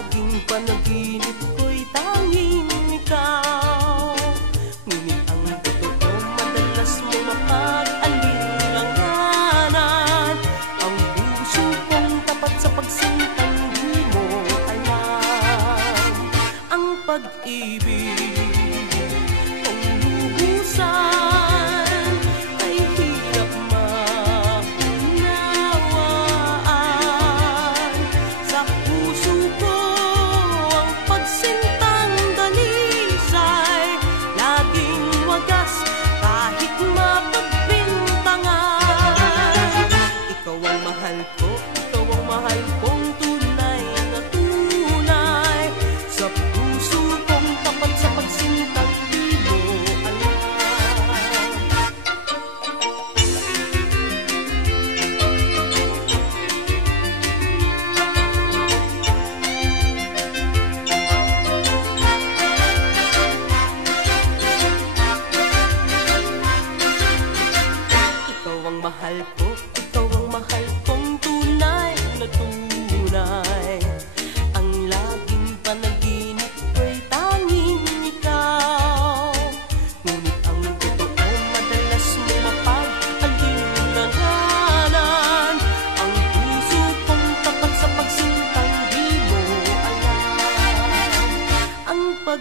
laging panaginip ko'y tanging ikaw. Ngunit ang totoo, madalas mo mapag-alinlanganan. Ang puso kong tapat sa pagsintang di mo alam. Ang pag-ibig kong lubusan ay hirap maunawaan. Sa puso ko ang pagsintang dalisay, laging wagas kahit mapagbintangan. Ikaw ang mahal ko, ikaw ang mahal kong tunay na tunay. Sa puso kong tapat sa pagsintang di mo alam. Ikaw ang mahal ko, ikaw ang mahal kong tunay na tunay. Ang laging panaginip ko'y tanging ikaw. Ngunit ang totoo, madalas mo mapag-alinlanganan. Ang puso kong tapat sa pagsintang di mo alam. Ang pag